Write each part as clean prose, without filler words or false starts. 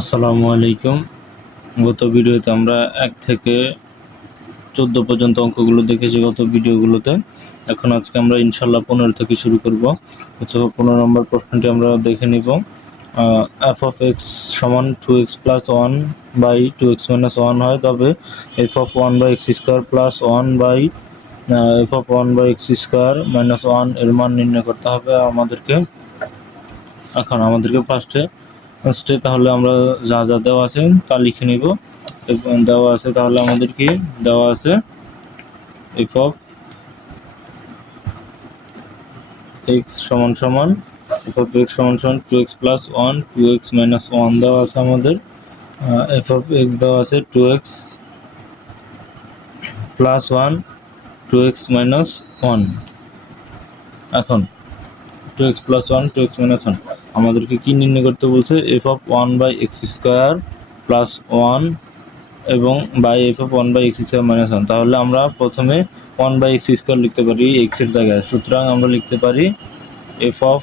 আসসালামু আলাইকুম। গত ভিডিওতে আমরা ১ থেকে ১৪ পর্যন্ত অঙ্কগুলো দেখেছি গত ভিডিওগুলোতে। এখন আজকে আমরা ইনশাআল্লাহ ১৫ থেকে শুরু করব। ১৫ নম্বর প্রশ্নটি আমরা দেখে নিব। f of x সমান 2x plus 1 by 2x minus 1 হয়, তবে f of 1 by x square plus 1 by f of 1 by x square minus 1 এর মান নির্ণয় করতে হবে আমাদেরকে। এখন আমাদেরকে ফার্স্টে তাহলে আমরা যা যা দেওয়া আছে তা লিখে নিব। এবং দেওয়া আছে তাহলে আমাদের কি দেওয়া আছে, f of x সমান সমান f of x সমান সমান 2x plus 1 2x minus 1 দেওয়া আছে আমাদের। f of x দেওয়া আছে 2x plus 1 2x minus 1। এখন 2x plus 1 2x minus 1 আমাদেরকে কি নির্ণয় করতে বলছে, f of 1 by x square plus 1 এবং by f of 1 by x square minus 1। তাহলে আমরা প্রথমে 1 by x square লিখতে পারি x এর জায়গায়, সুতরাং আমরা লিখতে পারি f of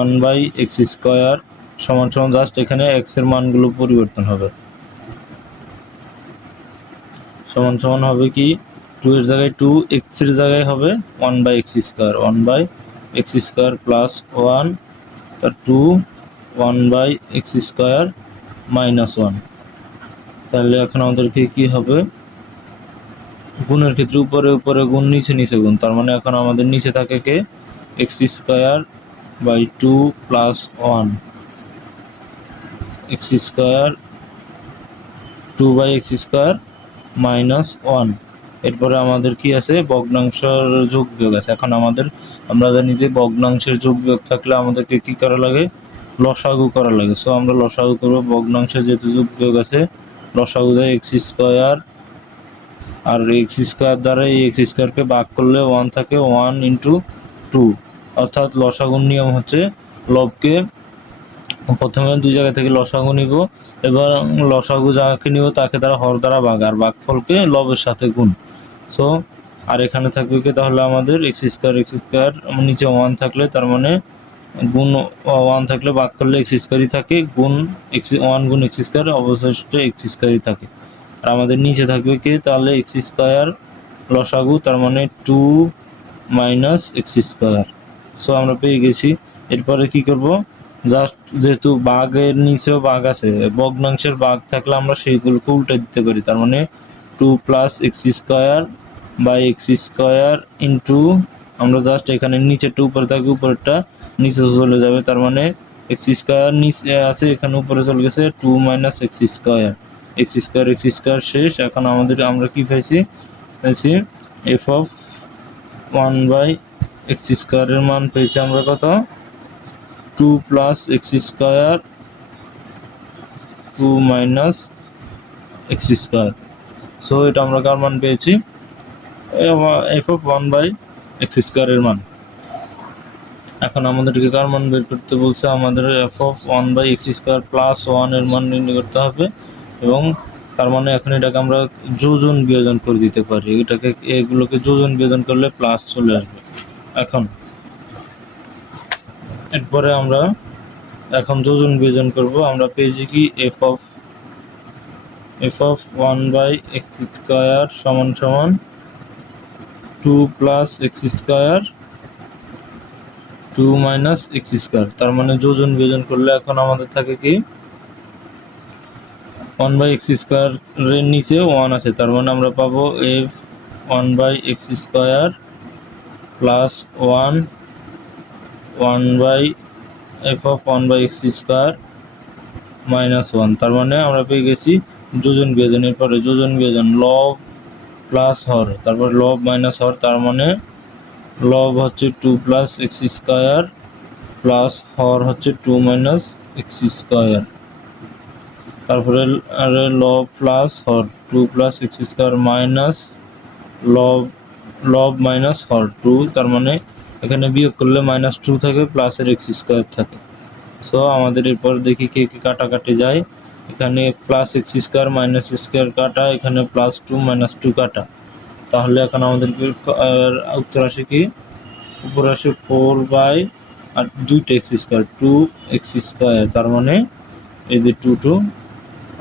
1 by x square সমান সমান জাস্ট এখানে x এর মানগুলো পরিবর্তন হবে, সমান সমান হবে কি 2 এর জায়গায় 2, x এর জায়গায় হবে 1 by x square 1 by x square plus 1 তার 2 1 by x square minus 1। তাহলে এখন আমাদেরকে কি হবে, গুণের ক্ষেত্রে উপরে উপরে গুণ নিচে নিচে গুণ, তার মানে এখন আমাদের নিচে থাকে কে x square by 2 plus 1 x square 2 by x square minus 1। এরপরে আমাদের কি আছে, ভগ্নাংশের যোগ বিয়োগ আছে। এখন আমরা জানি যে ভগ্নাংশের যোগ বিয়োগ থাকলে আমাদেরকে কি করা লাগে, লসাগু করা লাগে। সো আমরা লসাগু করব, ভগ্নাংশের যেহেতু যোগ বিয়োগ আছে লসাগু দেয় x স্কয়ার, আর x স্কয়ার দ্বারা এই x স্কয়ারকে ভাগ করলে 1 থাকে 1 ইন্টু 2, অর্থাৎ লসাগুর নিয়ম হচ্ছে লবকে প্রথমে দুই জায়গা থেকে লসাগু নিব, এবার লসাগু যাকে নিব তাকে দ্বারা হর দ্বারা ভাগ, আর ভাগফলকে লবের সাথে গুণ। সো আর এখানে থাকবে কি, তাহলে আমাদের x স্কয়ার নিচে 1 থাকলে তার মানে গুণ 1 থাকলে ভাগ করলে x স্কয়ারই থাকে, গুণ x 1 গুণ x স্কয়ার অবশিষ্ট x স্কয়ারই থাকে। আর আমাদের নিচে থাকবে কি, তাহলে x স্কয়ার লসাগু তার মানে 2 মাইনাস x স্কয়ার। সো আমরা পেয়ে গেছি। এরপরে কি করব, জাস্ট যেহেতু ভাগের নিচেও ভাগ আছে, ভগ্নাংশের ভাগ থাকলে আমরা সেইগুলোকে উল্টে দিতে পারি, তার মানে 2 plus x square by x square into, আমরা জাস্ট এখানে নিচেরটা উপরে থাকবে উপরেরটা নিচে চলে যাবে, তার মানে এক্স স্কোয়ার নিচে আছে এখানে উপরে চলে গেছে 2 মাইনাস এক্স স্কোয়ার শেষ। এখন আমরা কি পাইছি এফ অফ 1 বাই এক্স স্কোয়ারের মান পেয়েছি আমরা কত, 2 plus x square 2 minus x square. So এটা আমরা কার মান পেয়েছি, এফ অফ 1 বাই এক্স স্কোয়ারের মান। এখন আমাদেরকে কার মান বের করতে বলছে, আমাদের F of 1 by x square plus 1 এর মান নির্ণয় করতে হবে, এবং তার মানে এখন এটাকে আমরা যোজন বিয়োজন করে দিতে পারি, এগুলোকে যোজন বিয়োজন করলে প্লাস চলে আসবে। এরপরে আমরা এখন যোজন বিয়োজন করব, আমরা পেয়েছি কি F of 1 by x square সমান সমান 2 plus x square 2 minus x square. তার মানে যোজন বিয়োজন করলে এখন আমাদের থাকে কি 1 বাই এক্স স্কোয়ারের নিচে 1 আছে, তার মানে আমরা পাবো F 1 by x square plus 1 by F of 1 by x square minus 1। তার মানে আমরা পেয়ে গেছি যোজন বিয়োজনের পরে যোজন বিয়োজন লব প্লাস হর, তারপর লব মাইনাস হর, তার মানে লব হচ্ছে 2 প্লাস এক্স স্কোয়ার প্লাস হর হচ্ছে 2 মাইনাস এক্স স্কোয়ার, তারপরে লব প্লাস হর 2 প্লাস এক্স স্কোয়ার মাইনাস লব মাইনাস হর 2, তার মানে এখানে বিয়োগ করলে মাইনাস 2 থাকে প্লাসের এক্স স্কোয়ার থাকে। সো আমাদের এরপর দেখি কে কে কাটাকাটি যায়, এখানে plus x square minus square কাটা, এখানে প্লাস 2 মাইনাস 2 কাটা। তাহলে এখন আমাদের উত্তর আসে কি, উপরে আসে 4 বাই আর 2টা এক্স স্কোয়ার 2 এক্স স্কোয়ার, তার মানে এই যে 2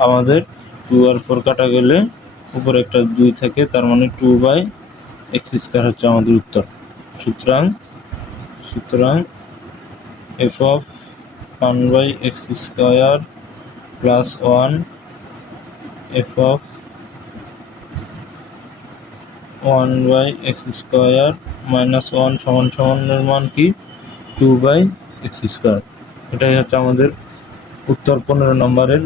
আমাদের 2 আর 4 কাটা গেলে উপরে একটা 2 থাকে, তার মানে 2/x² হচ্ছে আমাদের উত্তর। সুতরাং f(1/x² + 1 f(1/x² - 1) এর মান কি 2/x²। এটাই হচ্ছে আমাদের উত্তর 15 নম্বরের।